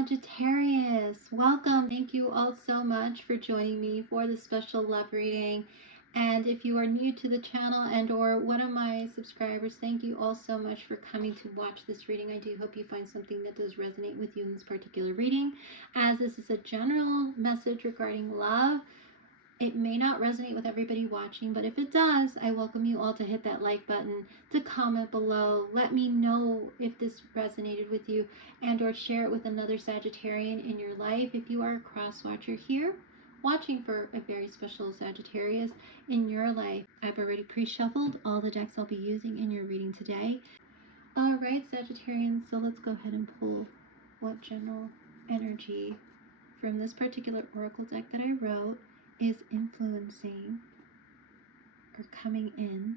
Sagittarius, welcome. Thank you all so much for joining me for this special love reading. And if you are new to the channel and or one of my subscribers, thank you all so much for coming to watch this reading. I do hope you find something that does resonate with you in this particular reading, as this is a general message regarding love. It may not resonate with everybody watching, but if it does, I welcome you all to hit that like button, to comment below. Let me know if this resonated with you, and or share it with another Sagittarian in your life. If you are a cross watcher here, watching for a very special Sagittarius in your life, I've already pre-shuffled all the decks I'll be using in your reading today. All right, Sagittarians, so let's go ahead and pull what general energy from this particular oracle deck that I wrote is influencing or coming in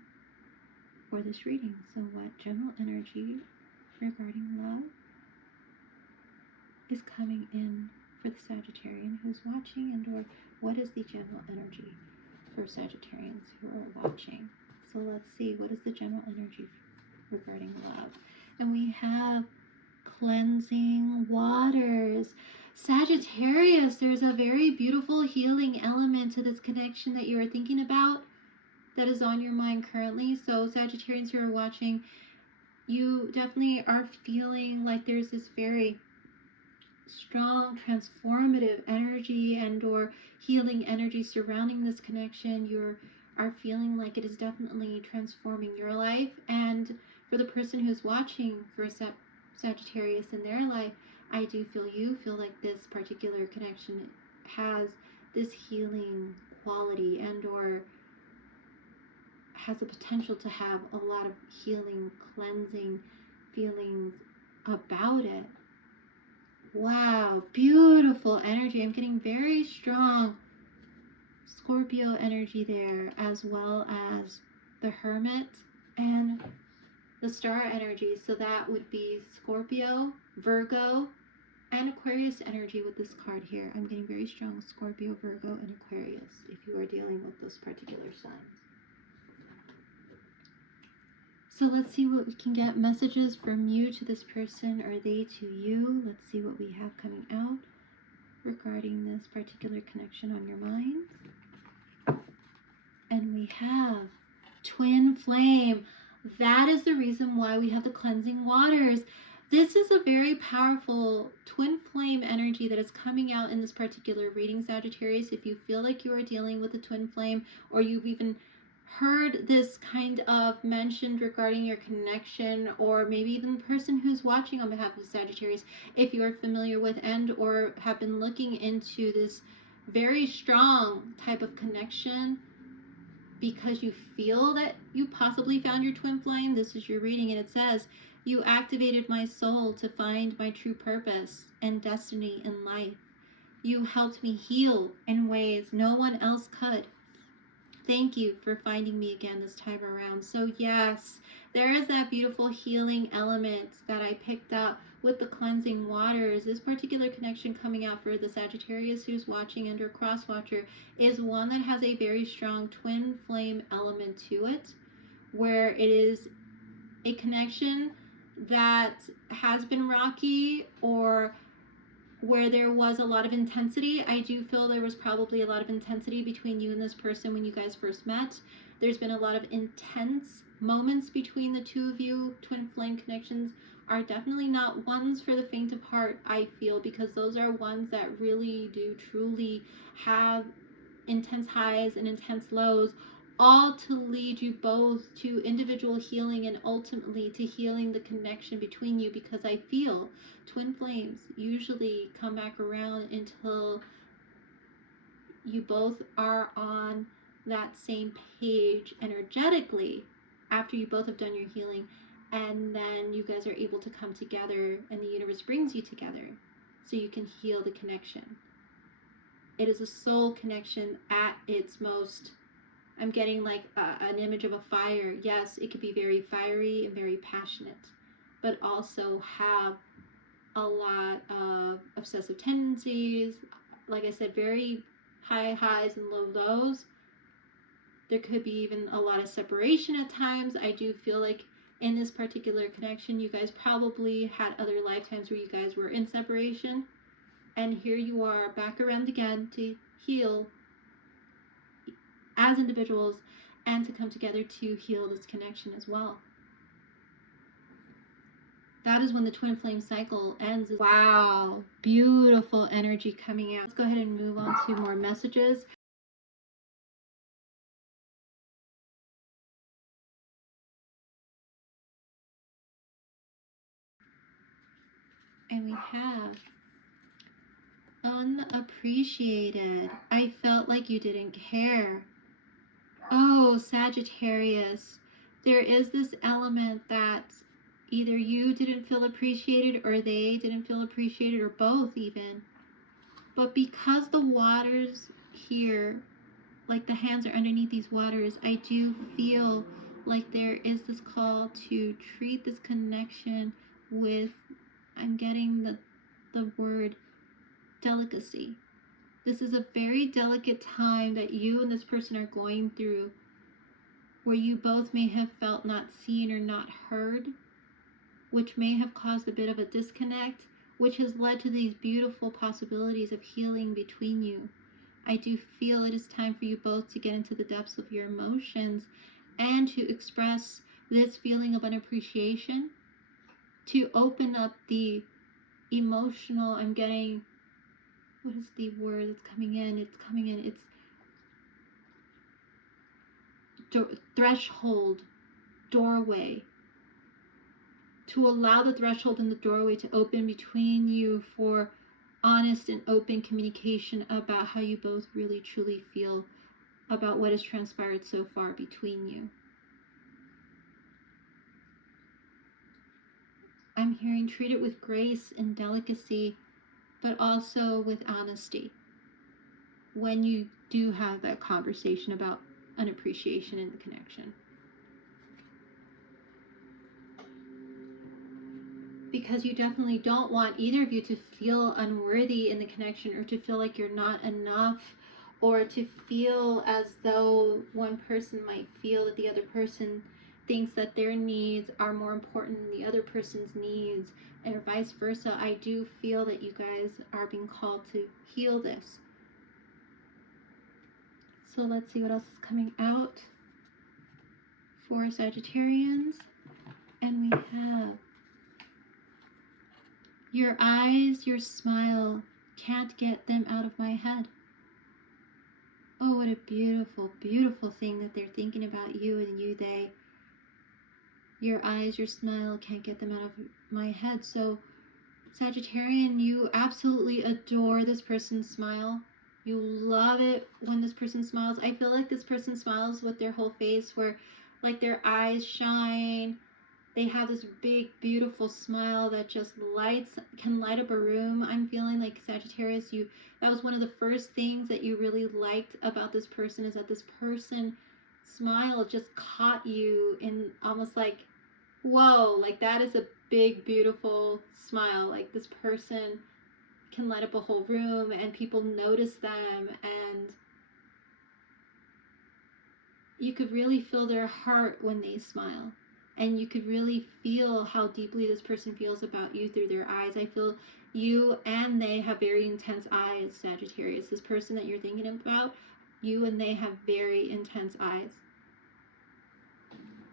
for this reading. So what general energy regarding love is coming in for the Sagittarian who's watching, and or what is the general energy for Sagittarians who are watching? So let's see, what is the general energy regarding love? And we have cleansing waters. Sagittarius, there's a very beautiful healing element to this connection that you are thinking about, that is on your mind currently. So Sagittarians who are watching, you definitely are feeling like there's this very strong transformative energy and or healing energy surrounding this connection. You are feeling like it is definitely transforming your life. And for the person who's watching, for Sagittarius in their life, I do feel you feel like this particular connection has this healing quality and or has the potential to have a lot of healing, cleansing feelings about it. Wow, beautiful energy. I'm getting very strong Scorpio energy there, as well as the Hermit and the Star energy. So that would be Scorpio, Virgo, and Aquarius energy with this card here. I'm getting very strong Scorpio, Virgo, and Aquarius if you are dealing with those particular signs. So let's see what we can get. Messages from you to this person, or they to you. Let's see what we have coming out regarding this particular connection on your mind. And we have twin flame. That is the reason why we have the cleansing waters. This is a very powerful twin flame energy that is coming out in this particular reading, Sagittarius. If you feel like you are dealing with a twin flame, or you've even heard this kind of mentioned regarding your connection, or maybe even the person who's watching on behalf of Sagittarius, if you are familiar with and or have been looking into this very strong type of connection because you feel that you possibly found your twin flame, this is your reading. And it says, you activated my soul to find my true purpose and destiny in life. You helped me heal in ways no one else could. Thank you for finding me again this time around. So yes, there is that beautiful healing element that I picked up with the cleansing waters. This particular connection coming out for the Sagittarius who's watching and or cross watcher is one that has a very strong twin flame element to it, where it is a connection that has been rocky, or where there was a lot of intensity. I do feel there was probably a lot of intensity between you and this person when you guys first met. There's been a lot of intense moments between the two of you. Twin flame connections are definitely not ones for the faint of heart, I feel, because those are ones that really do truly have intense highs and intense lows, all to lead you both to individual healing and ultimately to healing the connection between you. Because I feel twin flames usually come back around until you both are on that same page energetically after you both have done your healing, and then you guys are able to come together and the universe brings you together so you can heal the connection. It is a soul connection at its most. I'm getting like an image of a fire. Yes, it could be very fiery and very passionate, but also have a lot of obsessive tendencies. Like I said, very high highs and low lows. There could be even a lot of separation at times. I do feel like in this particular connection, you guys probably had other lifetimes where you guys were in separation, and here you are back around again to heal as individuals and to come together to heal this connection as well. That is when the twin flame cycle ends. Wow, beautiful energy coming out. Let's go ahead and move on to more messages. And we have unappreciated. I felt like you didn't care. Oh, Sagittarius, there is this element that either you didn't feel appreciated or they didn't feel appreciated, or both even. But because the waters here, like the hands are underneath these waters, I do feel like there is this call to treat this connection with, I'm getting the word delicacy. This is a very delicate time that you and this person are going through, where you both may have felt not seen or not heard, which may have caused a bit of a disconnect, which has led to these beautiful possibilities of healing between you. I do feel it is time for you both to get into the depths of your emotions and to express this feeling of unappreciation, to open up the emotional, I'm getting, what is the word that's coming in? It's coming in, it's threshold, doorway, to allow the threshold and the doorway to open between you for honest and open communication about how you both really truly feel about what has transpired so far between you. I'm hearing treat it with grace and delicacy, but also with honesty when you do have that conversation about an appreciation in the connection. Because you definitely don't want either of you to feel unworthy in the connection, or to feel like you're not enough, or to feel as though one person might feel that the other person thinks that their needs are more important than the other person's needs, or vice versa. I do feel that you guys are being called to heal this. So let's see what else is coming out for Sagittarians. And we have your eyes, your smile, can't get them out of my head. Oh, what a beautiful, beautiful thing that they're thinking about you and you, they. Your eyes, your smile, can't get them out of my head. So, Sagittarian, you absolutely adore this person's smile. You love it when this person smiles. I feel like this person smiles with their whole face, where like their eyes shine. They have this big, beautiful smile that just can light up a room. I'm feeling like Sagittarius, that was one of the first things that you really liked about this person, is that this person smile just caught you in almost like, whoa, like that is a big, beautiful smile. Like this person can light up a whole room and people notice them, and you could really feel their heart when they smile. And you could really feel how deeply this person feels about you through their eyes. I feel you and they have very intense eyes, Sagittarius. This person that you're thinking about, you and they have very intense eyes.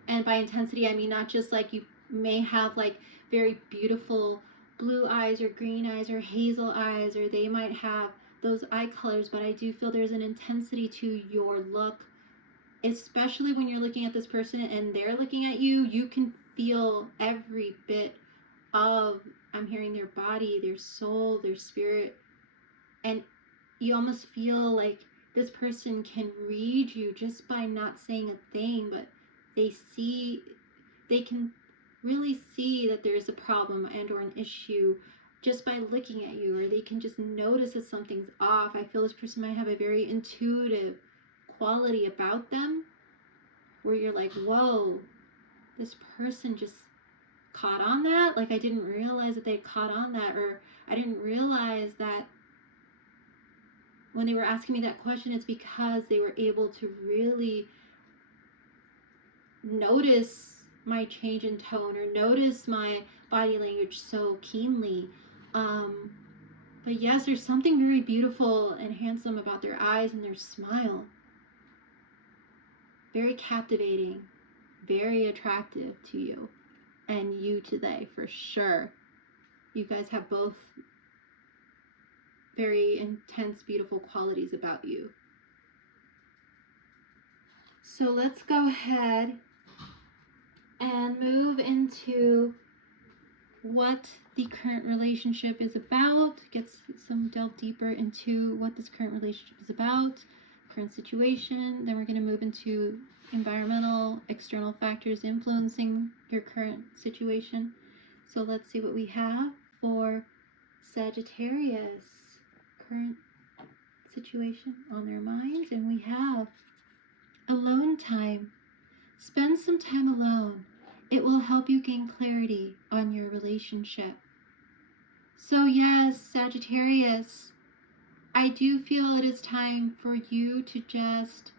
And by intensity, I mean not just like you may have like very beautiful blue eyes or green eyes or hazel eyes, or they might have those eye colors, but I do feel there's an intensity to your look. Especially when you're looking at this person and they're looking at you, you can feel every bit of, I'm hearing their body, their soul, their spirit. And you almost feel like this person can read you just by not saying a thing, but they can really see that there's a problem and or an issue just by looking at you, or they can just notice that something's off. I feel this person might have a very intuitive quality about them, where you're like, whoa, this person just caught on that. Like, I didn't realize that they caught on that, or I didn't realize that when they were asking me that question, it's because they were able to really notice my change in tone or notice my body language so keenly. But yes, there's something very beautiful and handsome about their eyes and their smile. Very captivating, very attractive to you, and you to they, for sure. You guys have both very intense, beautiful qualities about you. So let's go ahead and move into what the current relationship is about. Get some delve deeper into what this current relationship is about, current situation. Then we're going to move into environmental, external factors influencing your current situation. So let's see what we have for Sagittarius. Current situation on their minds. And we have alone time. Spend some time alone. It will help you gain clarity on your relationship. So yes, Sagittarius, I do feel it is time for you to just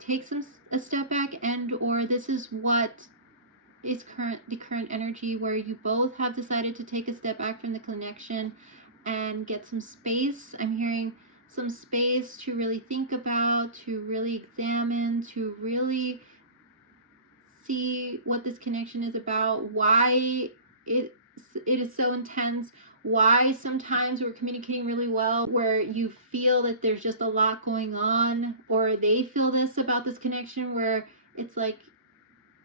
take a step back, and or this is what is the current energy where you both have decided to take a step back from the connection and get some space. I'm hearing some space to really think about, to really examine, to really see what this connection is about, why it is so intense, why sometimes we're communicating really well where you feel that there's just a lot going on, or they feel this about this connection where it's like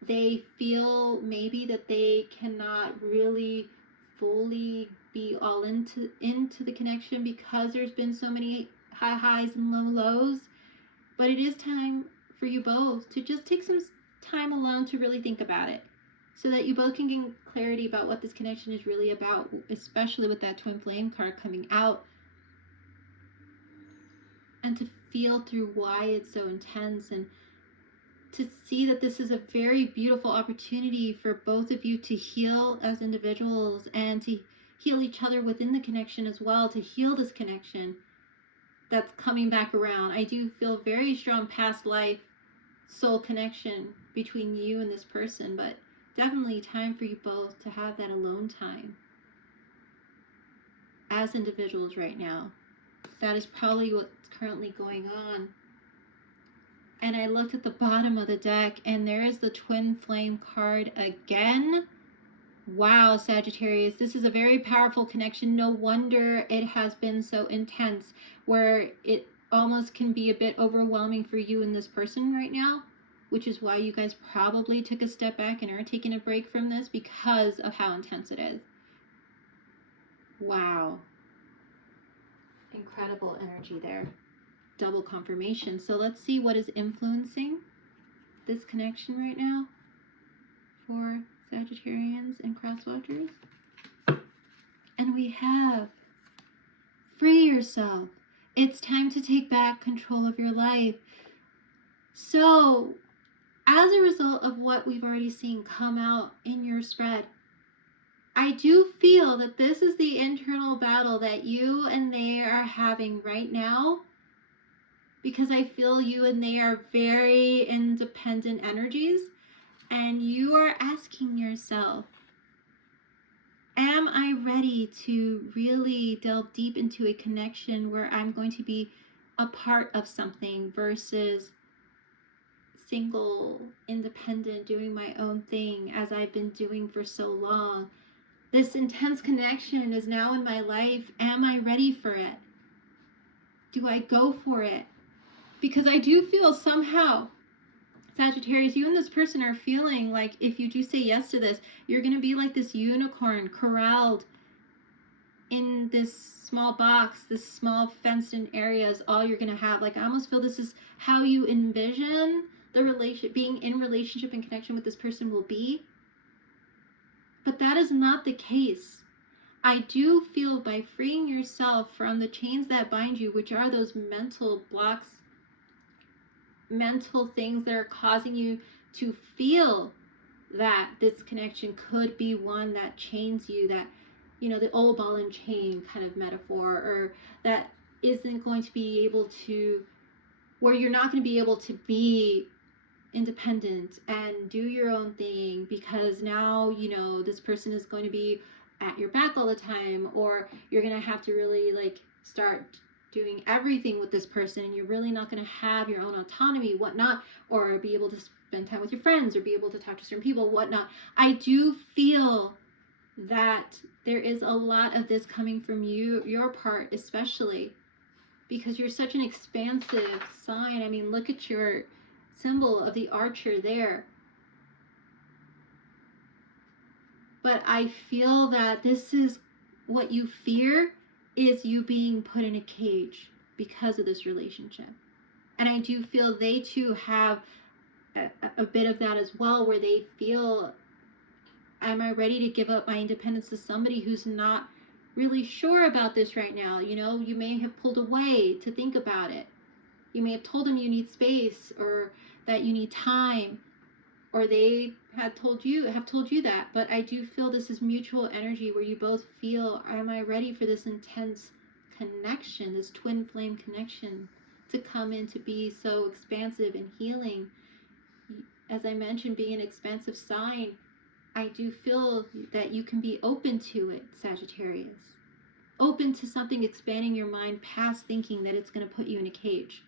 they feel maybe that they cannot really fully be all into the connection because there's been so many high highs and low lows. But it is time for you both to just take some time alone to really think about it, so that you both can gain clarity about what this connection is really about, especially with that twin flame card coming out, and to feel through why it's so intense, and to see that this is a very beautiful opportunity for both of you to heal as individuals and to heal each other within the connection as well, to heal this connection that's coming back around. I do feel very strong past life soul connection between you and this person, but definitely time for you both to have that alone time as individuals right now. That is probably what's currently going on. And I looked at the bottom of the deck, and there is the twin flame card again. Wow, Sagittarius, this is a very powerful connection. No wonder it has been so intense, where it almost can be a bit overwhelming for you and this person right now, which is why you guys probably took a step back and are taking a break from this because of how intense it is. Wow. Incredible energy there. Double confirmation. So let's see what is influencing this connection right now for Sagittarians and crosswatchers. And we have free yourself. It's time to take back control of your life. So as a result of what we've already seen come out in your spread, I do feel that this is the internal battle that you and they are having right now, because I feel you and they are very independent energies, and you are asking yourself, am I ready to really delve deep into a connection where I'm going to be a part of something versus single, independent, doing my own thing as I've been doing for so long? This intense connection is now in my life. Am I ready for it? Do I go for it? Because I do feel somehow, Sagittarius, you and this person are feeling like if you do say yes to this, you're going to be like this unicorn corralled in this small box, this small fenced-in area is all you're going to have. Like, I almost feel this is how you envision the being in relationship and connection with this person will be. But that is not the case. I do feel by freeing yourself from the chains that bind you, which are those mental blocks, mental things that are causing you to feel that this connection could be one that chains you, that, you know, the old ball and chain kind of metaphor, or that isn't going to be able to, where you're not going to be able to be independent and do your own thing, because now, you know, this person is going to be at your back all the time, or you're going to have to really like start doing everything with this person, and you're really not going to have your own autonomy, whatnot, or be able to spend time with your friends or be able to talk to certain people, whatnot. I do feel that there is a lot of this coming from you, your part especially, because you're such an expansive sign. I mean, look at your symbol of the archer there. But I feel that this is what you fear, is you being put in a cage because of this relationship. And I do feel they too have a bit of that as well, where they feel, am I ready to give up my independence to somebody who's not really sure about this right now? You know, you may have pulled away to think about it. You may have told them you need space, or that you need time, or they have told you that. But I do feel this is mutual energy where you both feel, am I ready for this intense connection, this twin flame connection, to come in to be so expansive and healing? As I mentioned, being an expansive sign, I do feel that you can be open to it, Sagittarius. Open to something expanding your mind past thinking that it's going to put you in a cage,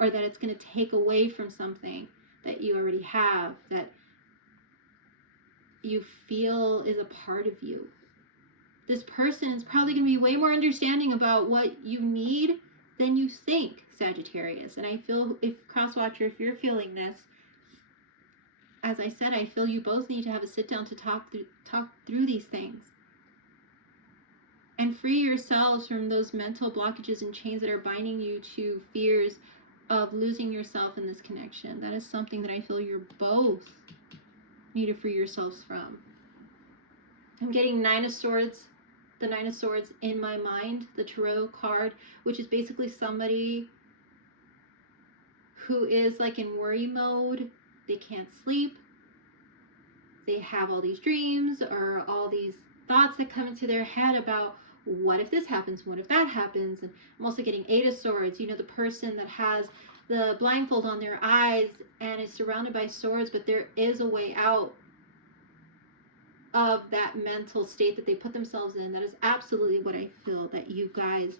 or that it's going to take away from something that you already have, that you feel is a part of you. This person is probably going to be way more understanding about what you need than you think, Sagittarius. And I feel, if Crosswatcher, if you're feeling this, as I said, I feel you both need to have a sit down to talk through these things and free yourselves from those mental blockages and chains that are binding you to fears of losing yourself in this connection. That is something that I feel you're both need to free yourselves from. I'm getting Nine of Swords, the Nine of Swords in my mind, the Tarot card, which is basically somebody who is like in worry mode. They can't sleep. They have all these dreams or all these thoughts that come into their head about, what if this happens? What if that happens? And I'm also getting Eight of Swords, you know, the person that has the blindfold on their eyes and is surrounded by swords, but there is a way out of that mental state that they put themselves in. That is absolutely what I feel that you guys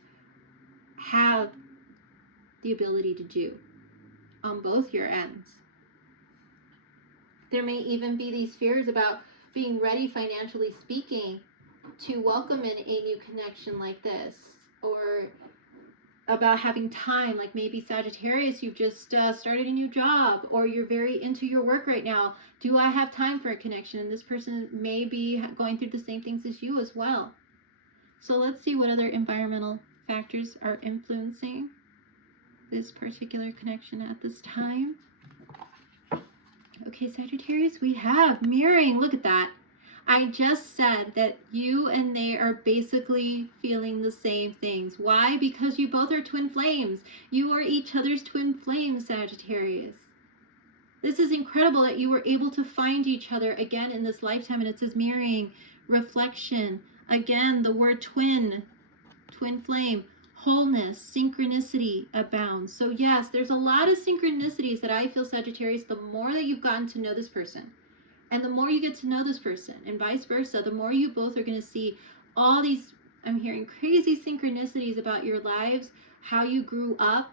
have the ability to do on both your ends. There may even be these fears about being ready, financially speaking, to welcome in a new connection like this, or about having time, like maybe Sagittarius, you've just started a new job, or you're very into your work right now. Do I have time for a connection? And this person may be going through the same things as you as well. So let's see what other environmental factors are influencing this particular connection at this time. Okay, Sagittarius, we have mirroring. Look at that. I just said that you and they are basically feeling the same things. Why? Because you both are twin flames. You are each other's twin flames, Sagittarius. This is incredible that you were able to find each other again in this lifetime. And it says mirroring, reflection. Again, the word twin, twin flame, wholeness, synchronicity abounds. So yes, there's a lot of synchronicities that I feel, Sagittarius, the more that you've gotten to know this person. And the more you get to know this person, and vice versa, the more you both are going to see all these, I'm hearing crazy synchronicities about your lives, how you grew up,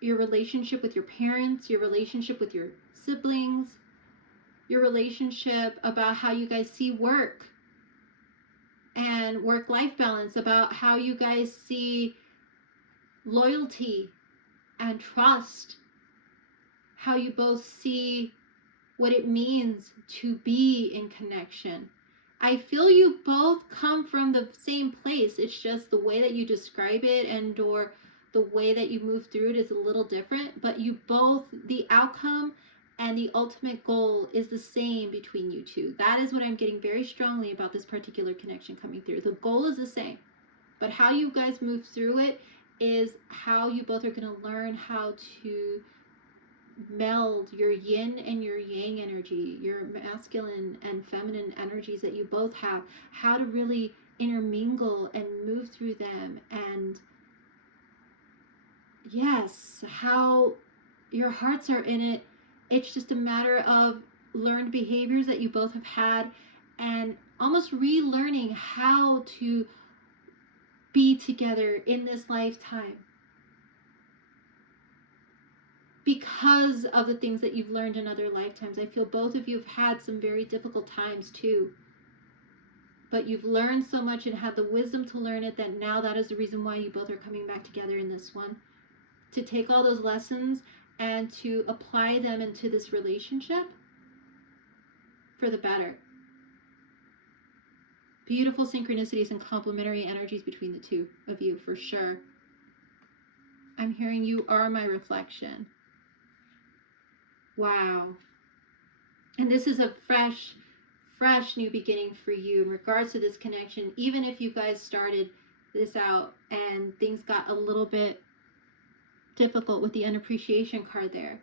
your relationship with your parents, your relationship with your siblings, your relationship about how you guys see work and work-life balance, about how you guys see loyalty and trust, how you both see what it means to be in connection. I feel you both come from the same place. It's just the way that you describe it and or the way that you move through it is a little different, but you both, the outcome and the ultimate goal is the same between you two. That is what I'm getting very strongly about this particular connection coming through. The goal is the same, but how you guys move through it is how you both are going to learn how to meld your yin and your yang energy, your masculine and feminine energies that you both have, how to really intermingle and move through them and yes, how your hearts are in it. It's just a matter of learned behaviors that you both have had and almost relearning how to be together in this lifetime because of the things that you've learned in other lifetimes. I feel both of you have had some very difficult times too, but you've learned so much and had the wisdom to learn it that now that is the reason why you both are coming back together in this one, to take all those lessons and to apply them into this relationship for the better. Beautiful synchronicities and complementary energies between the two of you, for sure. I'm hearing you are my reflection. Wow. And this is a fresh new beginning for you in regards to this connection. Even if you guys started this out and things got a little bit difficult with the unappreciation card there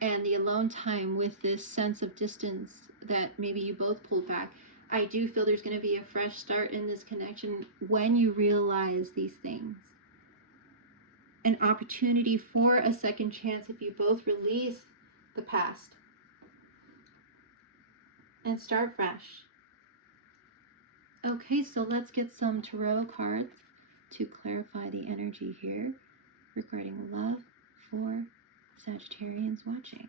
and the alone time with this sense of distance that maybe you both pulled back, I do feel there's going to be a fresh start in this connection when you realize these things. An opportunity for a second chance if you both release the past and start fresh. Okay, so let's get some tarot cards to clarify the energy here regarding love for Sagittarians watching.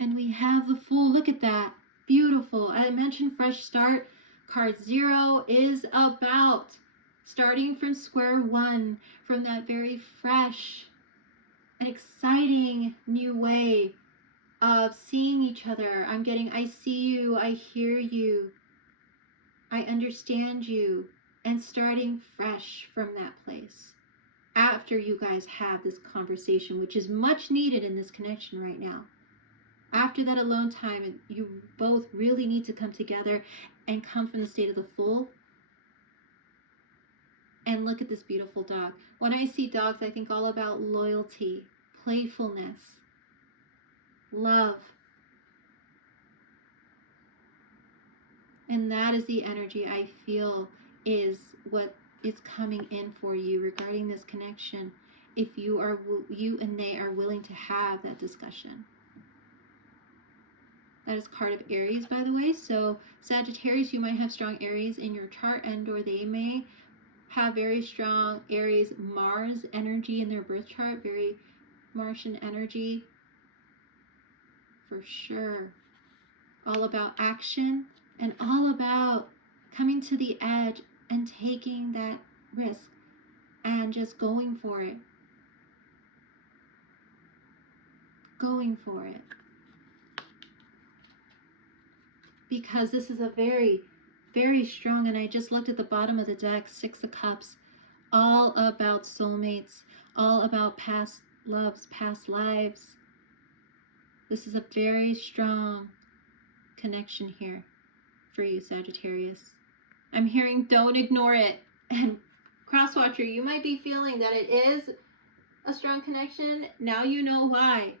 And we have the Fool. Look at that. Beautiful. I mentioned fresh start. Card 0 is about starting from square one, from that very fresh and exciting new way of seeing each other. I'm getting, I see you, I hear you, I understand you, and starting fresh from that place after you guys have this conversation, which is much needed in this connection right now. After that alone time, you both really need to come together and come from the state of the Fool. And look at this beautiful dog. When I see dogs, I think all about loyalty, playfulness, love. And that is the energy I feel is what is coming in for you regarding this connection, if you and they are willing to have that discussion. That is card of Aries, by the way. So Sagittarius, you might have strong Aries in your chart, and or they may have very strong Aries Mars energy in their birth chart, very Martian energy for sure. All about action and all about coming to the edge and taking that risk and just going for it. Going for it. Because this is a very, very strong, and I just looked at the bottom of the deck, 6 of Cups, all about soulmates, all about past loves, past lives. This is a very strong connection here for you, Sagittarius. I'm hearing don't ignore it. And Crosswatcher, you might be feeling that it is a strong connection. Now you know why.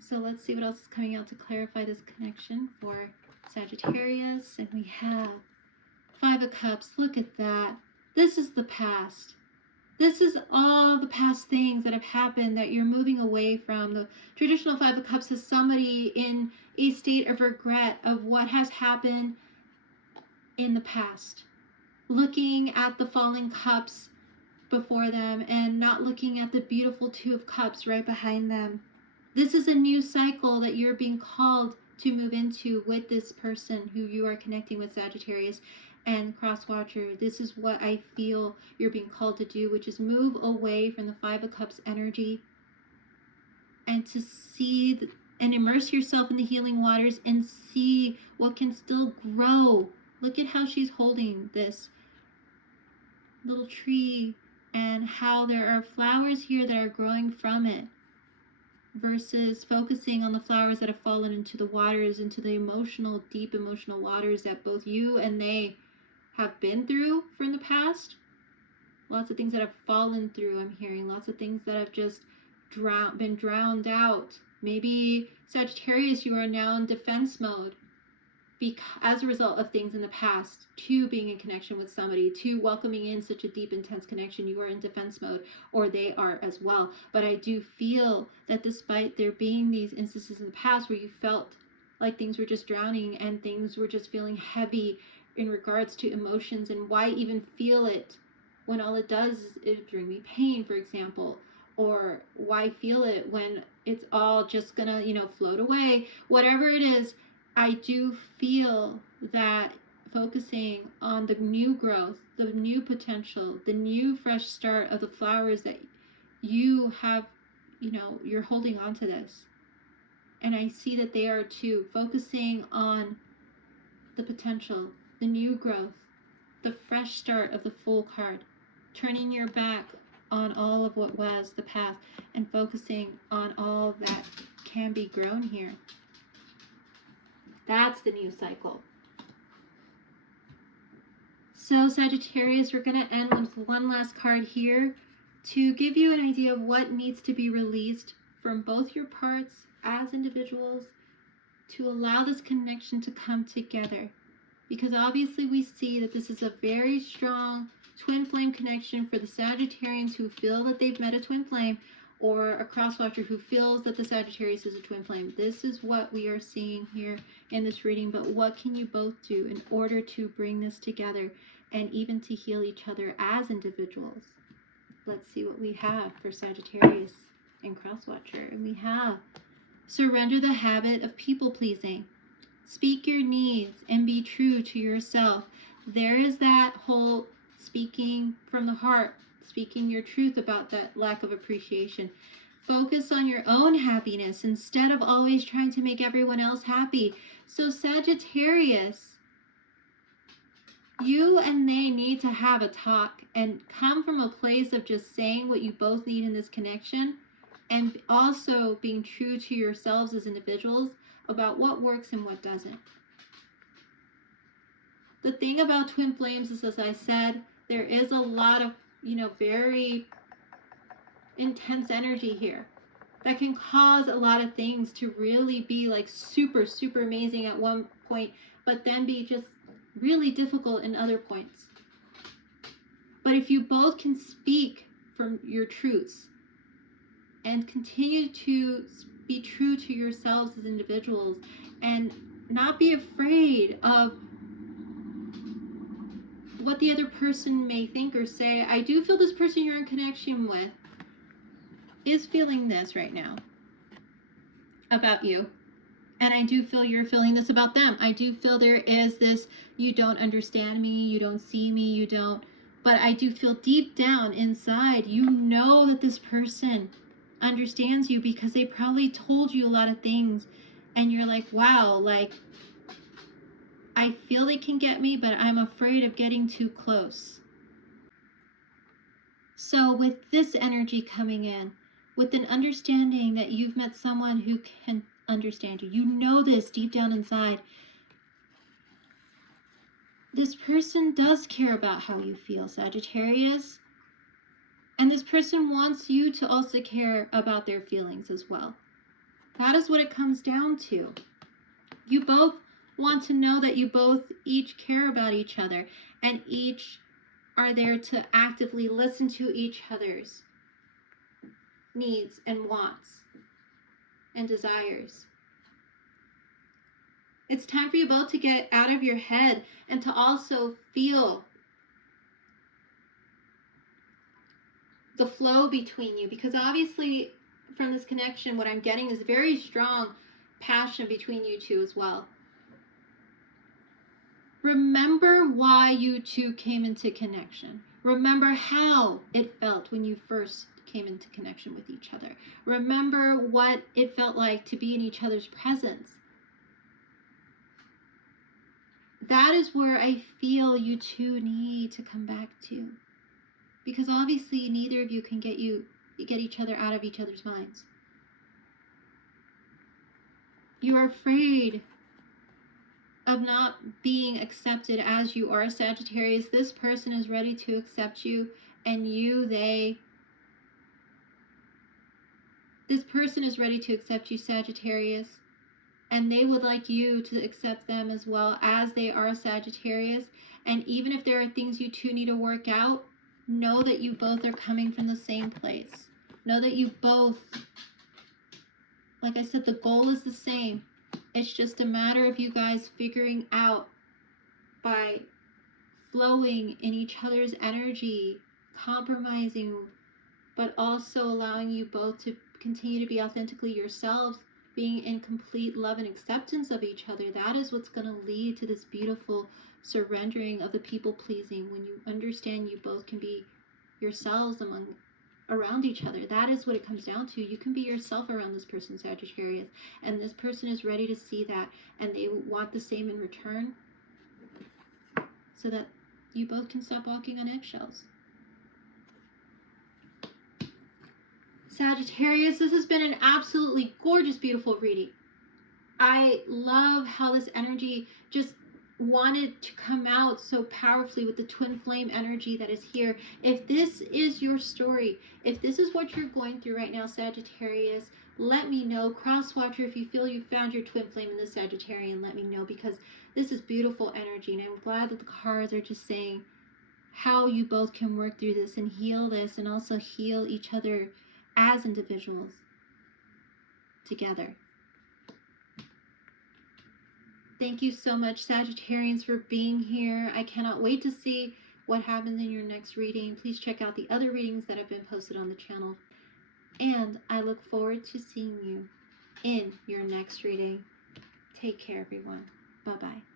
So let's see what else is coming out to clarify this connection for Sagittarius. And we have 5 of Cups. Look at that. This is the past. This is all the past things that have happened that you're moving away from. The traditional 5 of Cups is somebody in a state of regret of what has happened in the past. Looking at the fallen cups before them and not looking at the beautiful 2 of Cups right behind them. This is a new cycle that you're being called to move into with this person who you are connecting with, Sagittarius. And Crosswatcher, this is what I feel you're being called to do, which is move away from the 5 of Cups energy and to see and immerse yourself in the healing waters and see what can still grow. Look at how she's holding this little tree and how there are flowers here that are growing from it, versus focusing on the flowers that have fallen into the waters, into the emotional, deep emotional waters that both you and they have been through from the past. Lots of things that have fallen through, I'm hearing. Lots of things that have just been drowned out. Maybe, Sagittarius, you are now in defense mode as a result of things in the past, to being in connection with somebody, to welcoming in such a deep, intense connection. You are in defense mode, or they are as well. But I do feel that despite there being these instances in the past where you felt like things were just drowning and things were just feeling heavy in regards to emotions, and why even feel it when all it does is bring me pain, for example, or why feel it when it's all just gonna, float away, whatever it is. I do feel that focusing on the new growth, the new potential, the new fresh start of the flowers that you have, you're holding on to this. And I see that they are too, focusing on the potential, the new growth, the fresh start of the Fool card, turning your back on all of what was the past and focusing on all that can be grown here. That's the new cycle. So Sagittarius, we're going to end with one last card here to give you an idea of what needs to be released from both your parts as individuals to allow this connection to come together. Because obviously we see that this is a very strong twin flame connection for the Sagittarians who feel that they've met a twin flame, or a cross-watcher who feels that the Sagittarius is a twin flame. This is what we are seeing here in this reading. But what can you both do in order to bring this together and even to heal each other as individuals? Let's see what we have for Sagittarius and cross-watcher. And we have surrender the habit of people-pleasing. Speak your needs and be true to yourself. There is that whole speaking from the heart, speaking your truth about that lack of appreciation. Focus on your own happiness instead of always trying to make everyone else happy. So Sagittarius, you and they need to have a talk and come from a place of just saying what you both need in this connection, and also being true to yourselves as individuals about what works and what doesn't. The thing about twin flames is, as I said, there is a lot of, very intense energy here that can cause a lot of things to really be like super, super amazing at one point, but then be just really difficult in other points. But if you both can speak from your truths and continue to be true to yourselves as individuals and not be afraid of what the other person may think or say. I do feel this person you're in connection with is feeling this right now about you. And I do feel you're feeling this about them. I do feel there is this, you don't understand me, you don't see me, you don't. But I do feel deep down inside, you know that this person understands you because they probably told you a lot of things. And you're like, wow, like, I feel they can get me, but I'm afraid of getting too close. So with this energy coming in, with an understanding that you've met someone who can understand you, you know this deep down inside, this person does care about how you feel, Sagittarius. And this person wants you to also care about their feelings as well. That is what it comes down to. You both want to know that you both each care about each other and each are there to actively listen to each other's needs and wants and desires. It's time for you both to get out of your head and to also feel the flow between you, because obviously from this connection what I'm getting is very strong passion between you two as well. Remember why you two came into connection. Remember how it felt when you first came into connection with each other. Remember what it felt like to be in each other's presence. That is where I feel you two need to come back to. Because obviously neither of you can get each other out of each other's minds. You are afraid of not being accepted as you are, Sagittarius. This person is ready to accept you, and this person is ready to accept you, Sagittarius. and they would like you to accept them as well, as they are Sagittarius. And even if there are things you two need to work out, know that you both are coming from the same place. Know that you both, like I said, the goal is the same. It's just a matter of you guys figuring out, by flowing in each other's energy, compromising, but also allowing you both to continue to be authentically yourselves, being in complete love and acceptance of each other. That is what's going to lead to this beautiful surrendering of the people pleasing. When you understand you both can be yourselves around each other, that is what it comes down to. You can be yourself around this person, Sagittarius, and this person is ready to see that, and they want the same in return, so that you both can stop walking on eggshells. Sagittarius, this has been an absolutely gorgeous, beautiful reading. I love how this energy just wanted to come out so powerfully with the twin flame energy that is here. If this is your story, if this is what you're going through right now, Sagittarius, let me know. Cross-watcher, if you feel you found your twin flame in the Sagittarian, let me know, because this is beautiful energy, and I'm glad that the cards are just saying how you both can work through this and heal this, and also heal each other as individuals together. Thank you so much, Sagittarians, for being here. I cannot wait to see what happens in your next reading. Please check out the other readings that have been posted on the channel. And I look forward to seeing you in your next reading. Take care, everyone. Bye-bye.